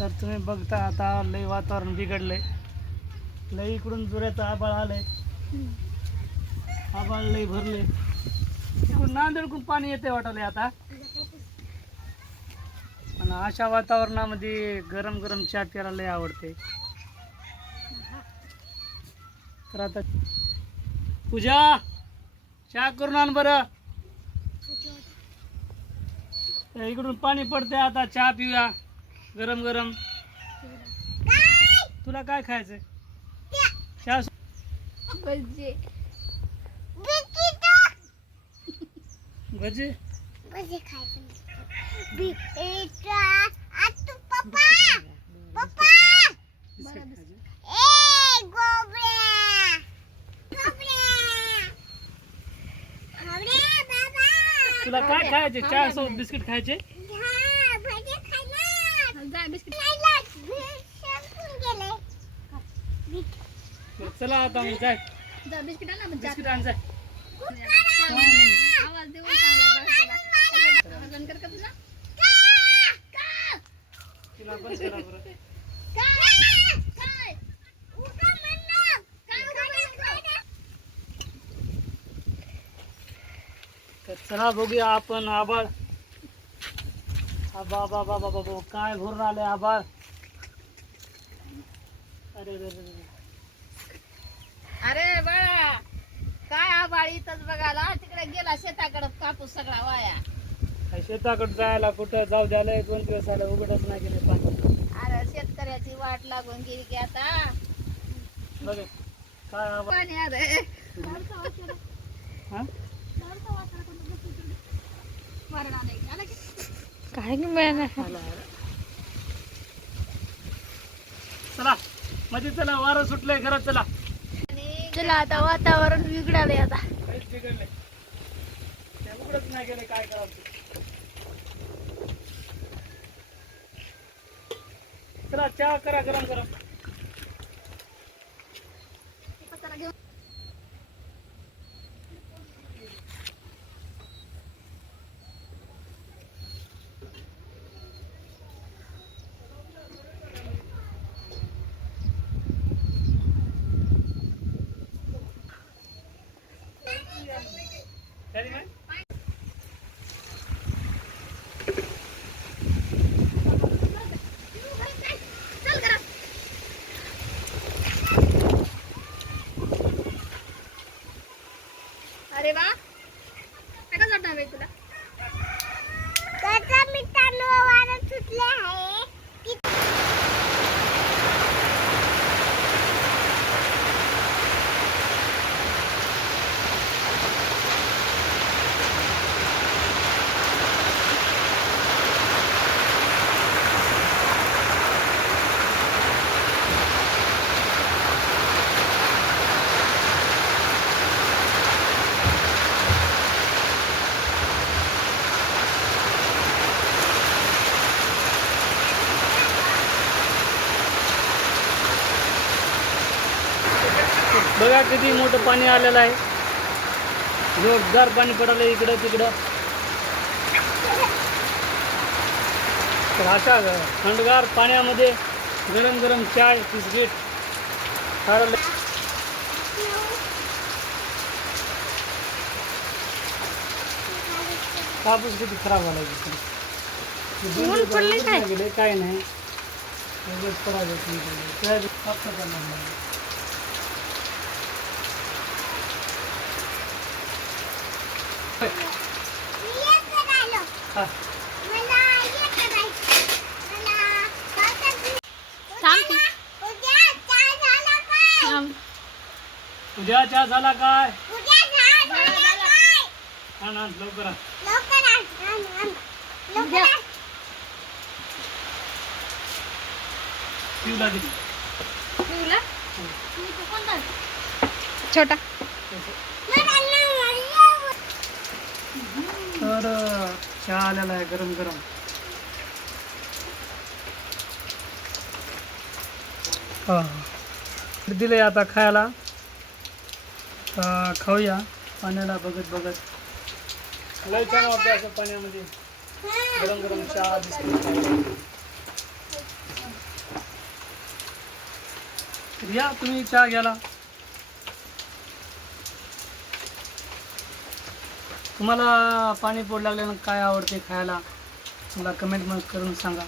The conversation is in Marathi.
तर तुम्ही बघता आता लय वातावरण बिघडलंय. लई इकडून जोऱ्याचं आबाळ आलंय. आबाळ लई भरले इकडून नांदेडकडून पाणी येते वाटायला आता. आणि अशा वातावरणामध्ये गरम गरम चहा प्यायला लई आवडते तर आता पूजा चहा करून आण बरं. इकडून पाणी पडते आता चहा पिऊया. गरम गरम. तुला काय खायचंय? सो- भजी. भजी? भजी खायचं पप्पा! पप्पा! तुला काय खायचे चहा सोबत बिस्किट खायचे? चला आता मग जाय जा बिस्किट आणा बिस्किट आण जाय आवाज़ देऊन कर का तुला तिला बंद करा बरं काय उठा म्हणलं काय तर चला बघूया आपण आबाळ आबा बाबा बाबा बाबा काय भरून आले आबाळ अरे अरे। अरे, बाळा काय आबाळ इथंच बघायला? तिकडे गेला शेताकडे कापूस सगळा वाया. काय शेताकडे जायला कुठं? जाऊ द्यायला दोन दिवस आलं उघडच नाही गेले पाणी. अरे शेतकऱ्याची वाट लागून गेली की आता. बघ काय आबाळ पाणी अरे हा? काय आला, आला. चला मध्ये चला वारं सुटलंय घरात चला. चला आता वातावरण बिघडाले आता. नाही काय चला चहा करा गरम गरम. अरे वा. काय वाटणार बाई तुला? त्याचा मित्रांनो वारं सुटले आहे. बघा किती मोठं पाणी आलेलं आहे जोरदार पाणी पडालं इकडं तिकडं तर अशा थंडगार पाण्यामध्ये गरम गरम चाय बिस्किट खायला कापूस किती खराब झाला. हे काय? नाही उगाच खराब होत नाही. त्या कापसा करणार नाही. हा. उद्या चहा झाला काय? आण आण लवकर आण. पिऊला? दे. छोटा. तर चहा आलेला आहे गरम गरम. दिले आता खायला. खाऊया. पाण्याला बघत बघत. लय छान वाटतं असं पाण्यामध्ये. गरम गरम चहा दिसतो या तुम्ही चहा घ्याला तुम्हाला पाणी पोट लागल्यानं काय आवडते खायला? मला कमेंट करून सांगा.